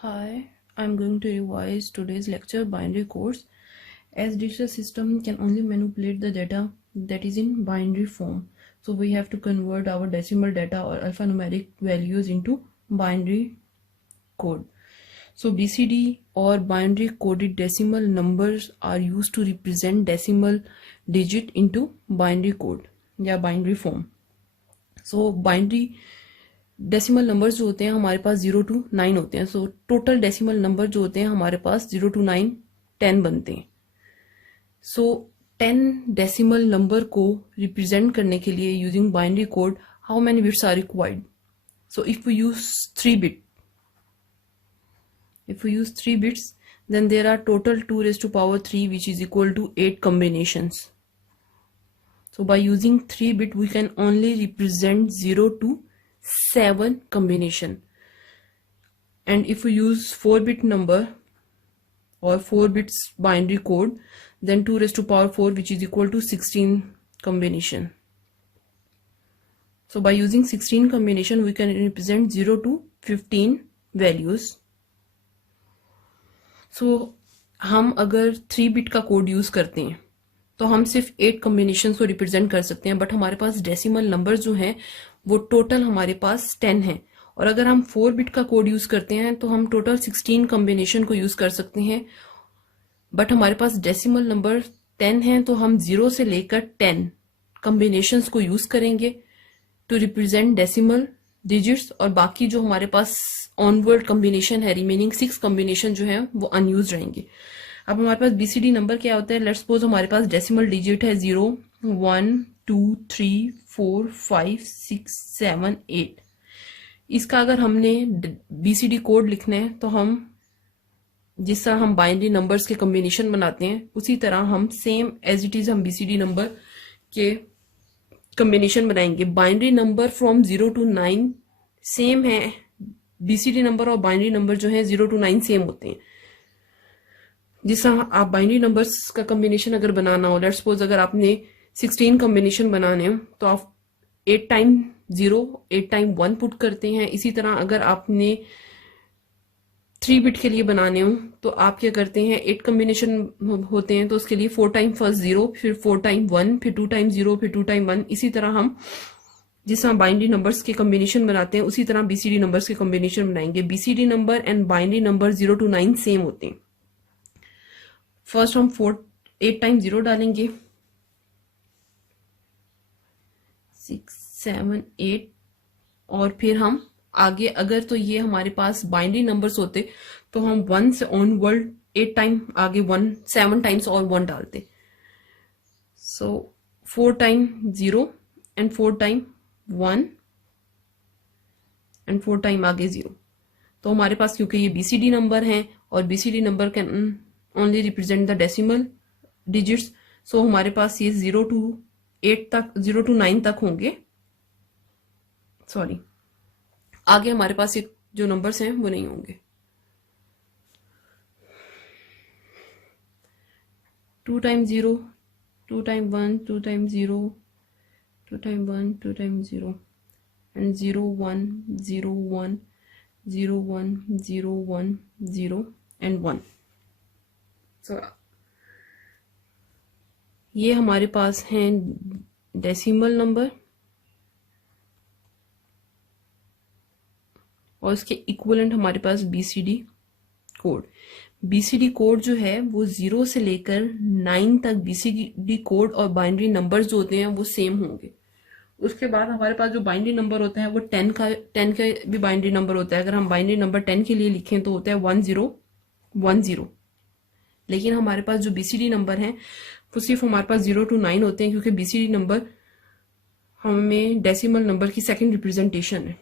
Hi, I'm going to revise today's lecture binary codes. As digital system can only manipulate the data that is in binary form. So we have to convert our decimal data or alphanumeric values into binary code. So BCD or binary coded decimal numbers are used to represent decimal digit into binary code या binary form. So binary decimal numbers जो होते हैं हमारे पास 0 to 9 होते हैं. So total decimal number जो होते हैं हमारे पास 0 to 9 10 बनते हैं. सो 10 डेसिमल नंबर को रिप्रेजेंट करने के लिए using binary code how many bits are required. So if we use 3 bits then there are total 2 raised to power 3 which is equal to 8 combinations. So by using 3-bit we can only represent 0 to 7 combination, and if we use 4-bit number or 4 bits binary code then 2 raised to power 4 which is equal to 16 combination. So by using 16 combination we can represent 0 to 15 values. So हम अगर 3-bit का code use करते हैं तो हम सिर्फ 8 combination को represent कर सकते हैं, बट हमारे पास डेसिमल नंबर जो हैं वो टोटल हमारे पास 10 है. और अगर हम 4-bit का कोड यूज करते हैं तो हम टोटल 16 कॉम्बिनेशन को यूज कर सकते हैं, बट हमारे पास डेसिमल नंबर 10 है तो हम 0 से लेकर 10 कॉम्बिनेशंस को यूज करेंगे टू रिप्रेजेंट डेसिमल डिजिट्स, और बाकी जो हमारे पास ऑनवर्ड कॉम्बिनेशन है रिमेनिंग 6 कॉम्बिनेशन जो है वो अनयूज रहेंगे. अब हमारे पास बीसीडी नंबर क्या होता है. लेट्स सपोज हमारे पास डेसिमल डिजिट है 0 1 2 3 4 5 6 7 8. इसका अगर हमने बीसीडी कोड लिखना है तो हम जिस तरह हम बाइनरी नंबर्स के कॉम्बिनेशन बनाते हैं उसी तरह हम सेम एज इट इज हम बीसीडी नंबर के कॉम्बिनेशन बनाएंगे. Binary number from 0 to 9 same है. बीसीडी नंबर और बाइनरी नंबर जो है 0 to 9 सेम होते हैं. जिस तरह आप बाइनरी नंबर्स का कॉम्बिनेशन अगर बनाना हो, लेट्स सपोज अगर आपने 16 कॉम्बिनेशन बनाने हो तो आप 8 टाइम 0 8 टाइम 1 पुट करते हैं. इसी तरह अगर आपने 3-bit के लिए बनाने हो तो आप क्या करते हैं 8 कॉम्बिनेशन होते हैं तो उसके लिए 4 टाइम फर्स्ट 0 फिर 4 टाइम 1 फिर 2 टाइम 0 फिर 2 टाइम 1. इसी तरह हम जिस तरह बाइनरी नंबर्स के कॉम्बिनेशन बनाते हैं उसी तरह बीसीडी नंबर्स के कॉम्बिनेशन बनाएंगे. BCD number and binary number 0 to 9 same होते हैं. फर्स्ट हम 8 टाइम 0 डालेंगे 6 7 8, और फिर हम आगे अगर तो ये हमारे पास बाइनरी नंबर्स होते तो हम 1 से ऑनवर्ड 8 टाइम आगे 1 7 टाइम्स और 1 डालते. सो 4 time 0 and 4 time 1 and 4 time आगे 0. तो हमारे पास क्योंकि ये बीसीडी नंबर हैं और BCD number can only represent the decimal digits, so हमारे पास ये 0 to 8 तक 0 to 9 तक होंगे. सॉरी, आगे हमारे पास ये जो नंबर्स हैं वो नहीं होंगे. 2 time 0 2 time 1 2 time 0 2 time 1 2 time 0 and 0 1 0 1 0 1 0 1 0 and 1. सो ये हमारे पास हैं डेसिमल नंबर और इसके इक्विवेलेंट हमारे पास बीसीडी कोड. बीसीडी कोड जो है वो 0 से लेकर 9 तक बीसीडी कोड और बाइनरी नंबर जो होते हैं वो सेम होंगे. उसके बाद हमारे पास जो बाइनरी नंबर होता है वो 10 का भी बाइनरी नंबर होता है. अगर हम बाइनरी नंबर 10 के लिए लिखें तो होता है 1010. लेकिन हमारे पास जो बीसीडी नंबर हैं वो सिर्फ हमारे पास 0 to 9 होते हैं क्योंकि बीसीडी नंबर हमें डेसिमल नंबर की सेकंड रिप्रेजेंटेशन है.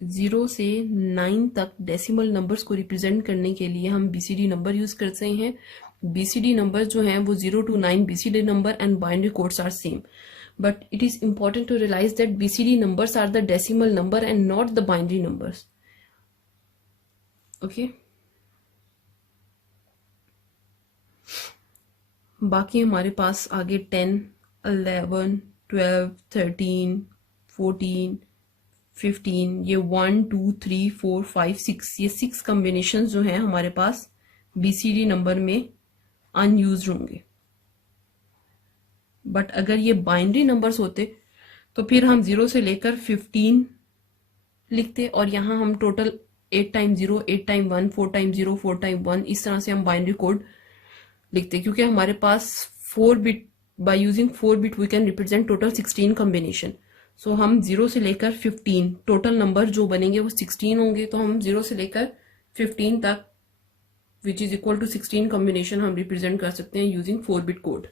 जीरो से 9 तक डेसिमल नंबर्स को रिप्रेजेंट करने के लिए हम बीसीडी नंबर यूज करते हैं. बीसीडी नंबर जो हैं वो 0 to 9 BCD number and binary codes are same, but it is important to realize that BCD numbers are the decimal number and not the binary numbers. Okay. बाकी हमारे पास आगे 10, 11, 12, 13, 14, 15, ये 1, 2, 3, 4, 5, 6, ये 6 कॉम्बिनेशन जो हैं हमारे पास BCD नंबर में अनयूज्ड होंगे। बट अगर ये बाइनरी नंबर्स होते तो फिर हम 0 से लेकर 15 लिखते और यहाँ हम total 8 time 0, 8 time 1, 4 time 0, 4 time 1, इस तरह से हम बाइनरी कोड लिखते, क्योंकि हमारे पास 4 bit, by using 4 bit we can represent total 16 combination. So हम 0 से लेकर 15 टोटल नंबर जो बनेंगे वो 16 होंगे, तो हम 0 से लेकर 15 तक which is equal to 16 combination हम रिप्रेजेंट कर सकते हैं using 4 bit code.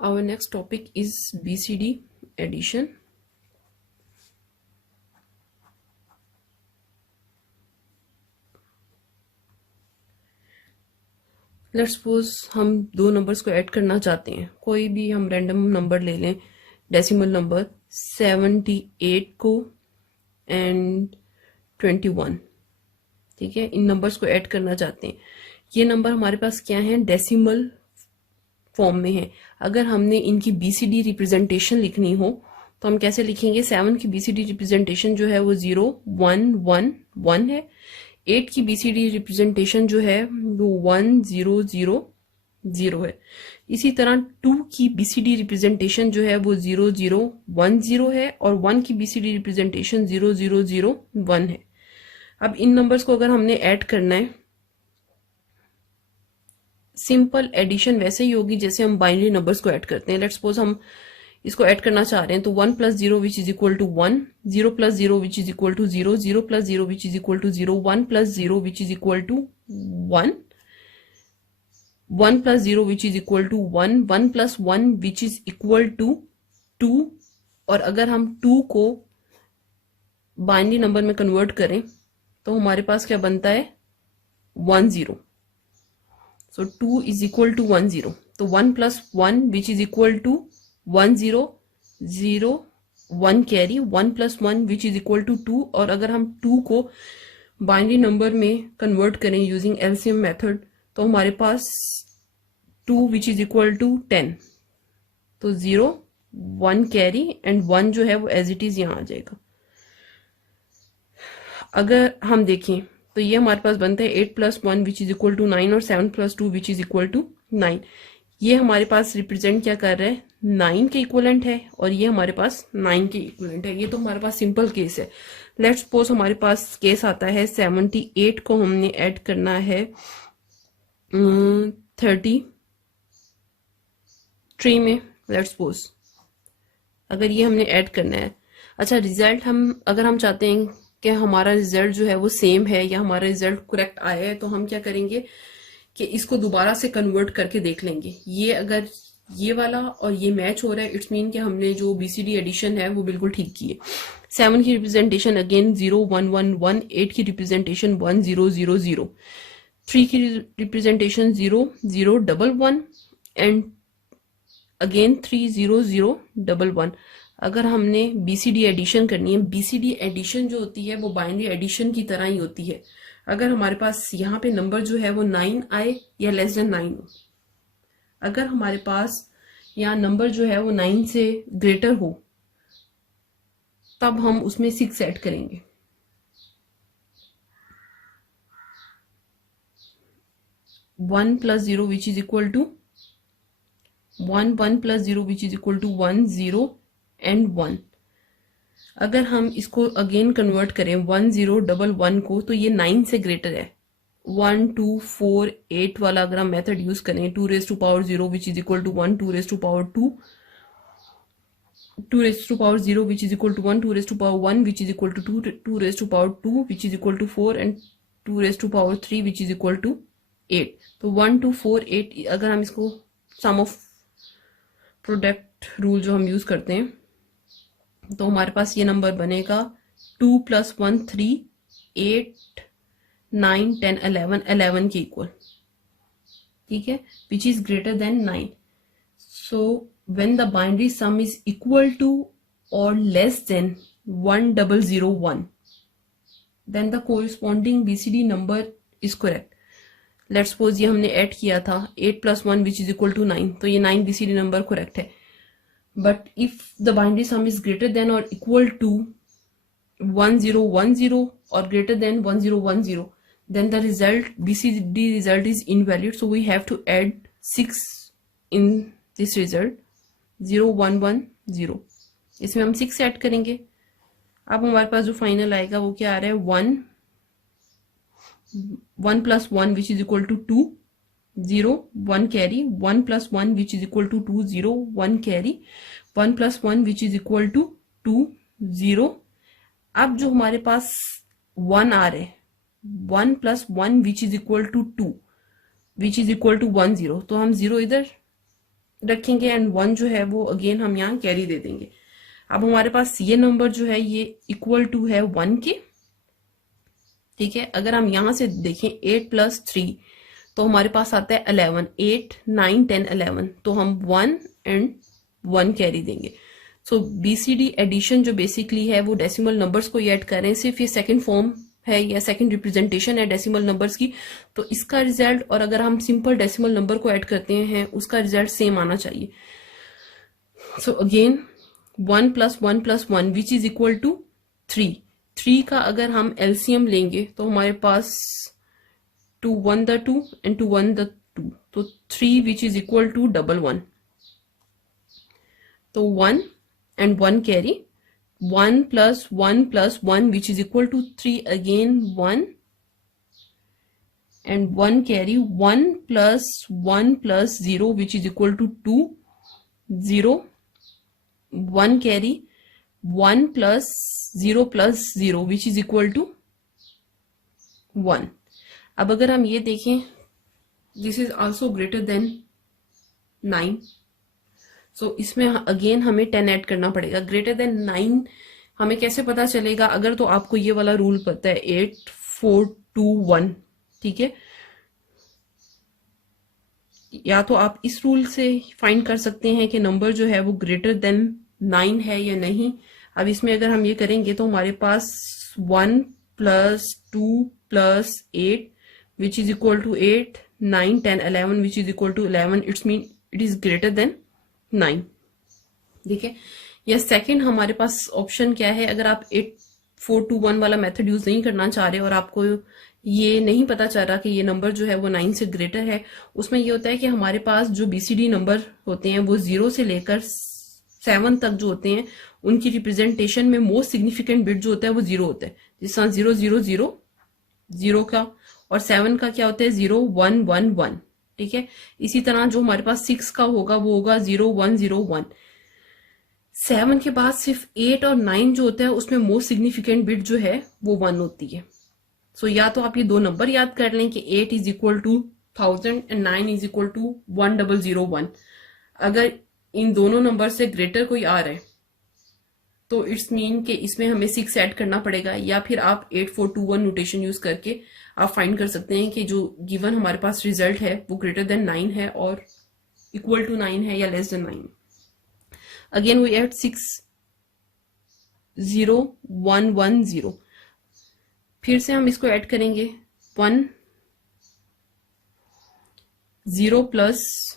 Our next topic is BCD addition. Let's suppose हम दो नंबर्स को ऐड करना चाहते हैं, कोई भी हम रैंडम नंबर ले लें, डेसिमल नंबर 78 को एंड 21, ठीक है, इन नंबर्स को ऐड करना चाहते हैं। ये नंबर हमारे पास क्या है, डेसिमल फॉर्म में है। अगर हमने इनकी BCD रिप्रेजेंटेशन लिखनी हो तो हम कैसे लिखेंगे, 7 की BCD रिप्रेजेंटेशन जो है वो 0, 1, 1, 1 है। 8 की BCD रिप्रेजेंटेशन जो है वो 1, 0, 0, 0 है। इसी तरह 2 की BCD रिप्रेजेंटेशन जो है वो 0, 0, 1, 0 है और 1 की BCD रिप्रेजेंटेशन 0, 0, 0, 1 है। अब इन नंबर्स को अगर हमने ऐड करना है, सिंपल एडिशन वैसे ही होगी जैसे हम बाइनरी नंबर्स को ऐड करते हैं। लेट्स सपोज हम इसको ऐड करना चाह रहे हैं, तो 1 plus 0 which is equal to 1, 0 plus 0 which is equal to 0, 0 plus 0 which is equal to 0, 1 plus 0 which is equal to 1, 1 plus 0 which is equal to 1, 1 plus 1 which is equal to 2। और अगर हम 2 को binary number में convert करें तो हमारे पास क्या बनता है, 1, 0। So 2 is equal to 1, 0. तो 1 plus 1 which is equal to 1, 0, 0, 1 carry, 1 plus 1 which is equal to 2। और अगर हम 2 को बाइनरी नंबर में कन्वर्ट करें यूजिंग LCM मेथड तो हमारे पास 2 which is equal to 10। तो 0, 1 कैरी एंड 1 जो है वो एज इट इज यहाँ आ जाएगा। अगर हम देखें तो ये हमारे पास बनता है 8 plus 1 which is equal to 9 और 7 plus 2 which is equal to 9। ये हमारे पास रिप्रेजेंट क्या कर रहा है, 9 के इक्वलेंट है और ये हमारे पास 9 के इक्वलेंट है। ये तो हमारे पास सिंपल केस है। लेट्स सपोज हमारे पास केस आता है 78 को हमने ऐड करना है 33 में। लेट्स सपोज अगर ये हमने ऐड करना है, अच्छा रिजल्ट अगर हम चाहते हैं कि हमारा रिजल्ट जो है वो सेम है या हमारा रिजल्ट करेक्ट आया है, तो हम क्या करेंगे कि इसको दोबारा से कन्वर्ट करके देख लेंगे। ये अगर ये वाला और ये मैच हो रहा है, इट्स मीन कि हमने जो BCD एडिशन है वो बिल्कुल ठीक की है। 7 की रिप्रेजेंटेशन अगेन 0, 1, 1, 1, 8 की रिप्रेजेंटेशन 1, 0, 0, 0, 3 की रिप्रेजेंटेशन 0, 0, 1, 1 एंड अगेन 3, 0, 0, 1, 1। अगर हमने BCD एडिशन करनी है, BCD एडिशन जो होती है वो बाइनरी एडिशन की तरह ही होती है। अगर हमारे पास यहाँ पे नंबर जो है वो 9 आए या लेस देन 9 हो, अगर हमारे पास यहाँ नंबर जो है वो 9 से ग्रेटर हो तब हम उसमें 6 ऐड करेंगे। One plus 0 which is equal to 1, 1 plus 0 which is equal to 1, 0 and 1। अगर हम इसको अगेन कन्वर्ट करें 1, 0, 1, 1 को, तो ये 9 से ग्रेटर है। 1, 2, 4, 8 वाला अगर हम मेथड यूज करें, 2 raise to power 0 which is equal to 1, 2 raise to power 2, 2 raise to power 0 which is equal to 1, 2 raise to power 1 which is equal to 2, 2 raise to power 2 which is equal to 4 and 2 raise to power 3 which is equal to 8। तो 1, 2, 4, 8 अगर हम इसको सम of product rule जो हम use करते हैं तो हमारे पास ये नंबर बनेगा 2 प्लस 1, 3, 8, 9, 10, 11, 11 के इक्वल, ठीक है, which is greater than 9। So when the binary sum is equal to और less than 1001, then the corresponding BCD number is correct. Let's suppose ये हमने ऐड किया था 8 + 1 विच इज इक्वल टू 9, तो ये 9 बीसीडी नंबर करेक्ट है। But if the binary sum is greater then और equal to 1010 or greater than 1010, then the result BCD result is invalid, so we have to add 6 in this result 0110। इसमें हम 6 add करेंगे। अब हमारे पास जो final आएगा वो क्या आ रहा है 1 + 1 which is equal to 2 0 1 carry 1 + 1 which is equal to 2 0 1 carry 1 + 1 which is equal to 2 0। अब जो हमारे पास 1 आ रहे 1 + 1 which is equal to 2 which is equal to 1 0, तो हम 0 इधर रखेंगे एंड 1 जो है वो अगेन हम यहाँ कैरी दे देंगे। अब हमारे पास ये नंबर जो है ये इक्वल टू है 1 के, ठीक है। अगर हम यहां से देखें 8 + 3 तो हमारे पास आता है 11, 8 9 10 11, तो हम 1 एंड 1 कैरी देंगे। सो बीसीडी एडिशन जो बेसिकली है वो डेसिमल नंबर्स को ऐड कर रहे हैं, सिर्फ ये सेकंड फॉर्म है या सेकंड रिप्रेजेंटेशन है डेसिमल नंबर्स की, तो इसका रिजल्ट और अगर हम सिंपल डेसिमल नंबर को ऐड करते हैं उसका रिजल्ट सेम आना चाहिए। So again 1 + 1 + 1 which is equal to 3। 3 का अगर हम एलसीएम लेंगे तो हमारे पास 2 1 द 2 एंड 2 1 द 2, तो 3 विच इज इक्वल टू 11, तो 1 and 1 carry 1 + 1 + 1 which is equal to 3, again 1 and 1 carry 1 + 1 + 0 which is equal to 2 0 1 carry 1 + 0 + 0 which is equal to 1। अब अगर हम ये देखें this is also greater than 9, सो इसमें अगेन हमें 10 add करना पड़ेगा। ग्रेटर देन 9 हमें कैसे पता चलेगा? अगर तो आपको ये वाला रूल पता है 8 4 2 1, ठीक है, या तो आप इस रूल से फाइंड कर सकते हैं कि नंबर जो है वो ग्रेटर देन 9 है या नहीं। अब इसमें अगर हम ये करेंगे तो हमारे पास 1 + 2 + 8 which is equal to 8 9 10 11 which is equal to 11, it's mean it is greater than 9, ठीक है। या सेकंड हमारे पास ऑप्शन क्या है, अगर आप 8 4 2 1 वाला मेथड यूज नहीं करना चाह रहे और आपको ये नहीं पता चल रहा कि ये नंबर जो है वो 9 से ग्रेटर है, उसमें ये होता है कि हमारे पास जो बीसीडी नंबर होते हैं वो 0 से लेकर 7 तक जो होते हैं उनकी रिप्रेजेंटेशन में मोस्ट सिग्निफिकेंट बिट जो होता है वो 0 होता है। जिस तरह 0 0 0 0 का, और 7 का क्या होता है 0 1 1 1, ठीक है। इसी तरह जो हमारे पास 6 का होगा वो होगा 0 1 0 1। 7 के बाद सिर्फ 8 और 9 जो होता है उसमें मोस्ट सिग्निफिकेंट बिट जो है वो 1 होती है। सो या तो आप ये दो नंबर याद कर लें कि 8 is equal to 1000 and 9 is equal to 1001। अगर इन दोनों नंबर से ग्रेटर कोई आ रहा है तो इट्स मीन कि इसमें हमें 6 ऐड करना पड़ेगा, या फिर आप 8 4 2 1 नोटेशन यूज करके आप फाइंड कर सकते हैं कि जो गिवन हमारे पास रिजल्ट है वो ग्रेटर देन 9 है और इक्वल टू 9 है या less than 9। Again we add 6 0 1 1 0। फिर से हम इसको ऐड करेंगे 1 0 +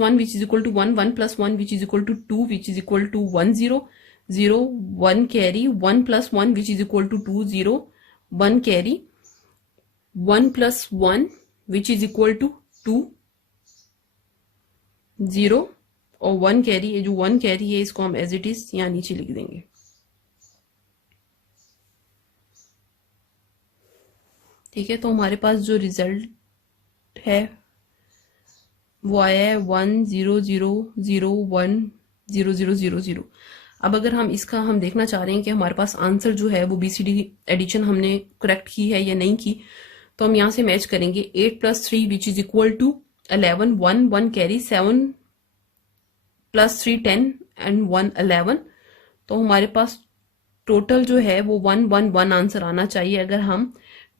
1 which is equal to 1 1 + 1 which is equal to 2 which is equal to 1 0 0 1 carry 1 + 1 which is equal to 2 0 1 carry 1 + 1 which is equal to 2 0 और 1 कैरी, ये जो 1 कैरी है इसको हम एज इट इज यहाँ नीचे लिख देंगे। ठीक है, तो हमारे पास जो रिजल्ट है वो आया है 1 0 0 0 1 0 0 0 0। अब अगर हम इसका हम देखना चाह रहे हैं कि हमारे पास आंसर जो है वो बीसीडी एडिशन हमने करेक्ट की है या नहीं की, तो हम यहाँ से मैच करेंगे 8 + 3 which is equal to 11 1 1 carry 7 + 3 10 and 1 11। तो हमारे पास टोटल जो है वो 1 1 1 आंसर आना चाहिए। अगर हम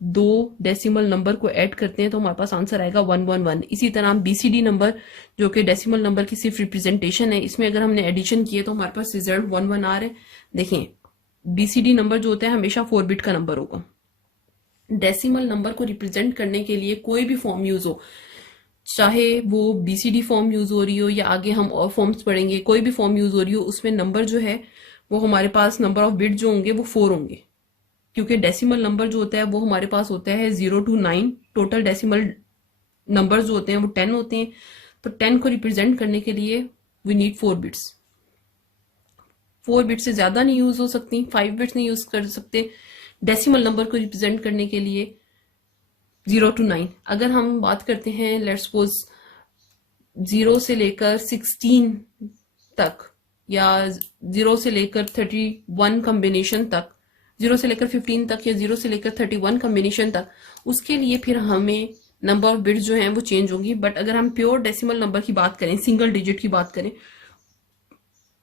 दो डेसिमल नंबर को ऐड करते हैं तो हमारे पास आंसर आएगा 1 1 1। इसी तरह हम बीसीडी नंबर जो कि डेसिमल नंबर की सिर्फ रिप्रेजेंटेशन है, इसमें अगर हमने एडिशन किए तो हमारे पास रिजल्ट 1 1 आ रहे हैं। देखें बीसीडी नंबर जो होता है हमेशा 4 बिट का नंबर होगा। डेसिमल नंबर को रिप्रेजेंट करने के लिए कोई भी फॉर्म यूज हो, चाहे वो बीसीडी फॉर्म यूज हो रही हो या आगे हम और फॉर्म्स पढ़ेंगे, कोई भी फॉर्म यूज हो रही हो, उसमें नंबर जो है वो हमारे पास नंबर ऑफ बिट जो होंगे वो 4 होंगे, क्योंकि डेसिमल नंबर जो होता है वो हमारे पास होता है 0 to 9। टोटल डेसिमल नंबर जो होते हैं वो 10 होते हैं। तो 10 को रिप्रेजेंट करने के लिए वी नीड 4 बिट्स। 4 बिट से ज्यादा नहीं यूज हो सकती, 5 बिट्स नहीं यूज कर सकते डेसिमल नंबर को रिप्रेजेंट करने के लिए 0 to 9। अगर हम बात करते हैं लेट्स सपोज 0 से लेकर 16 तक या 0 से लेकर 31 कॉम्बिनेशन तक, 0 से लेकर 15 तक या 0 से लेकर 31 कॉम्बिनेशन तक, उसके लिए फिर हमें नंबर ऑफ बिट्स जो हैं वो चेंज होंगी। बट अगर हम प्योर डेसिमल नंबर की बात करें, सिंगल डिजिट की बात करें,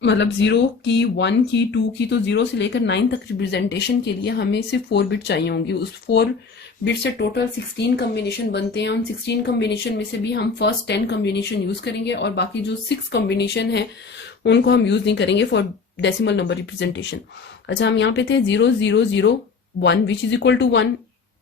मतलब 0 की, 1 की, 2 की, तो 0 से लेकर 9 तक रिप्रेजेंटेशन के लिए हमें सिर्फ 4 बिट चाहिए होंगी। उस 4 बिट से टोटल 16 कॉम्बिनेशन बनते हैं। उन 16 कॉम्बिनेशन में से भी हम फर्स्ट 10 कॉम्बिनेशन यूज करेंगे और बाकी जो 6 कॉम्बिनेशन है उनको हम यूज नहीं करेंगे फॉर डेसिमल नंबर रिप्रेजेंटेशन। अच्छा, हम यहाँ पे थे 0001 विच इज इक्वल टू 1,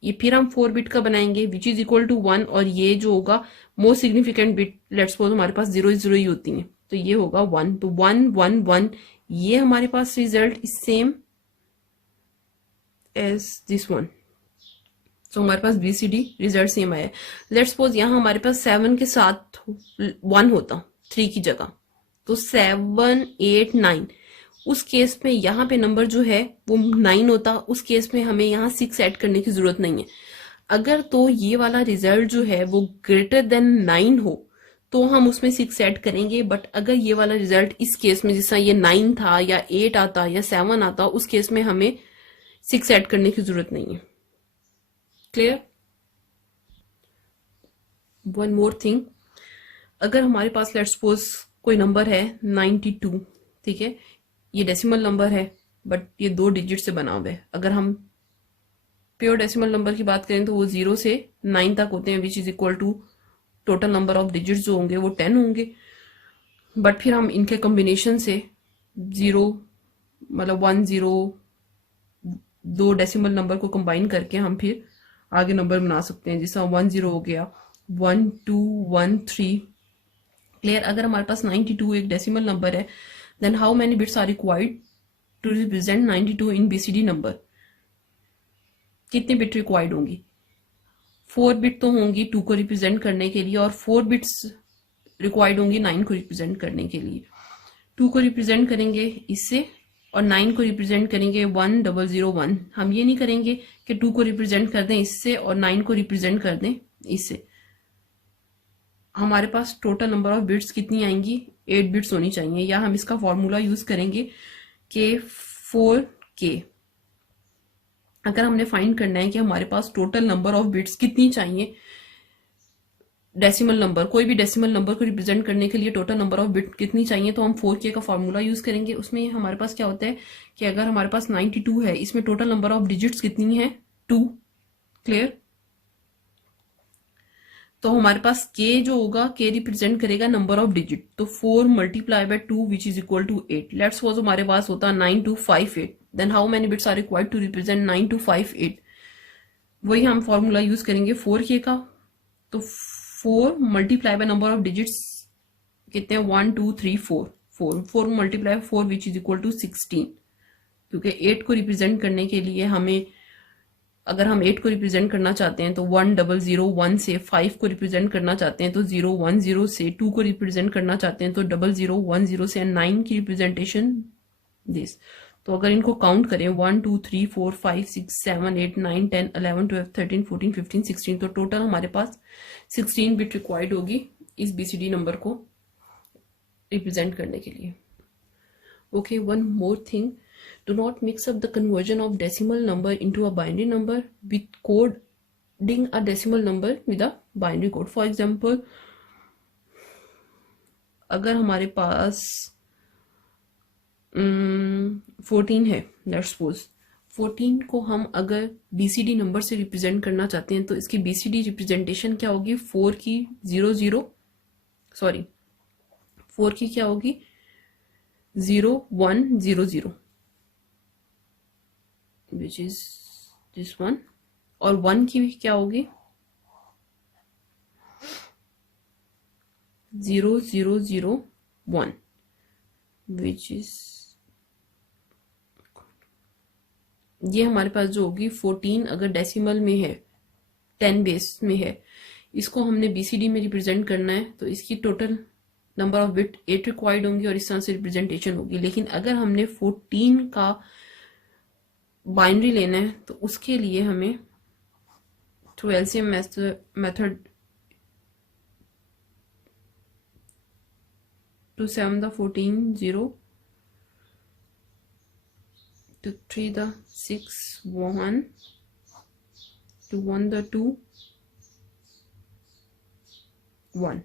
ये फिर हम 4 बिट का बनाएंगे विच इज इक्वल टू 1, और ये जो होगा most significant bit, let's suppose हमारे पास 0 ही होती हैं, तो ये होगा 1। तो 1 1 1, ये हमारे पास result is same as this one. तो हमारे पास बीसीडी रिजल्ट सेम आया। लेट्स सपोज यहाँ हमारे पास 7 के साथ 1 होता 3 की जगह, तो 7 8 9, उस केस में यहाँ पे नंबर जो है वो 9 होता। उस केस में हमें यहाँ 6 ऐड करने की जरूरत नहीं है। अगर तो ये वाला रिजल्ट जो है वो ग्रेटर देन 9 हो तो हम उसमें 6 ऐड करेंगे। बट अगर ये वाला रिजल्ट इस केस में, जैसा ये 9 था या 8 आता या 7 आता, उस केस में हमें 6 ऐड करने की जरूरत नहीं है। क्लियर? वन मोर थिंग, अगर हमारे पास लेट्स सपोज कोई नंबर है 92, ठीक है, ये डेसिमल नंबर है बट ये 2 डिजिट से बना हुआ है। अगर हम प्योर डेसिमल नंबर की बात करें तो वो 0 से 9 तक होते हैं which is equal to total number of digits जो होंगे वो 10 होंगे। बट फिर हम इनके कॉम्बिनेशन से 0 मतलब 1 0 2 डेसिमल नंबर को कंबाइन करके हम फिर आगे नंबर बना सकते हैं, जैसा 1 0 हो गया, 1 2 1 3। क्लियर? अगर हमारे पास 92 एक डेसिमल नंबर है, then how many bits are required to represent 92 in BCD number? कितनी बिट रिक्वायर्ड होंगी? 4 बिट तो होंगी 2 को रिप्रेजेंट करने के लिए, और 4 बिट्स रिक्वायर्ड होंगी 9 को रिप्रेजेंट करने के लिए। 2 को रिप्रेजेंट करेंगे इससे और 9 को रिप्रेजेंट करेंगे 1001। हम ये नहीं करेंगे कि 2 को रिप्रेजेंट कर दें इससे और 9 को रिप्रेजेंट कर दें इससे। हमारे पास टोटल नंबर ऑफ बिट्स कितनी आएंगी? 8 बिट्स होनी चाहिए, या हम इसका फॉर्मूला यूज करेंगे कि 4K। अगर हमने फाइंड करना है कि हमारे पास टोटल नंबर ऑफ बिट्स कितनी चाहिए डेसिमल नंबर, कोई भी डेसिमल नंबर को रिप्रेजेंट करने के लिए टोटल नंबर ऑफ बिट कितनी चाहिए, तो हम 4K का फॉर्मूला यूज करेंगे। उसमें हमारे पास क्या होता है कि अगर हमारे पास 92 है, इसमें टोटल नंबर ऑफ डिजिट्स कितनी है? 2। क्लियर? तो हमारे पास K जो होगा, K रिप्रेजेंट करेगा नंबर ऑफ डिजिट, तो 4 multiply by 2 which is equal to 8। Let's suppose हमारे पास होता 9258, then how many bits are required to represent 9258? वही हम फॉर्मूला यूज करेंगे 4K का। तो 4 multiply by number of digits कितने हैं? 1 2 3 4। 4 multiply 4 which is equal to 16, क्योंकि 8 को रिप्रेजेंट करने के लिए हमें, अगर हम 8 को रिप्रेजेंट करना चाहते हैं तो 1001 से, 5 को रिप्रेजेंट करना चाहते हैं तो 010 से, 2 को रिप्रेजेंट करना चाहते हैं तो 0010 से, 9 की रिप्रेजेंटेशन दिस। तो अगर इनको काउंट करें 1 2 3 4 5 6 7 8 9 10 11 12 13 14 15 16, तो टोटल हमारे पास 16 बिट रिक्वायर्ड होगी इस बीसीडी नंबर को रिप्रेजेंट करने के लिए। Okay, one more thing, do not mix up the conversion of decimal number into a binary number with coding a decimal number with a binary code. For example, अगर हमारे पास 14 है, let's suppose 14 को हम अगर BCD number से represent करना चाहते हैं तो इसकी बीसीडी रिप्रेजेंटेशन क्या होगी? 4 की 4 की क्या होगी? 0100। विच इज दिस वन, और 1 की भी क्या होगी 0001 विच इज, ये हमारे पास जो होगी 14 अगर डेसिमल में है 10 बेस में है, इसको हमने बीसीडी में रिप्रेजेंट करना है तो इसकी total number of bit 8 required होंगी और इस तरह से रिप्रेजेंटेशन होगी। लेकिन अगर हमने 14 का बाइनरी लेना है तो उसके लिए हमें through LCM method to 7 the 14 0 to 3 the 6 1 to 1 the 2 1।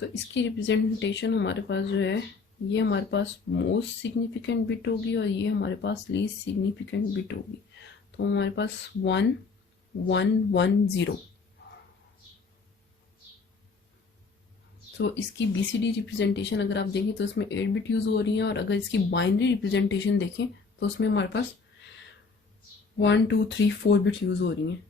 तो इसकी रिप्रेजेंटेशन हमारे पास जो है, ये हमारे पास मोस्ट सिग्निफिकेंट बिट होगी और ये हमारे पास लीस्ट सिग्निफिकेंट बिट होगी। तो हमारे पास 1 1 1 0। तो इसकी बीसीडी रिप्रेजेंटेशन अगर आप देखें तो इसमें 8 बिट यूज हो रही है, और अगर इसकी बाइनरी रिप्रेजेंटेशन देखें तो उसमें हमारे पास 1 2 3 4 बिट यूज हो रही हैं।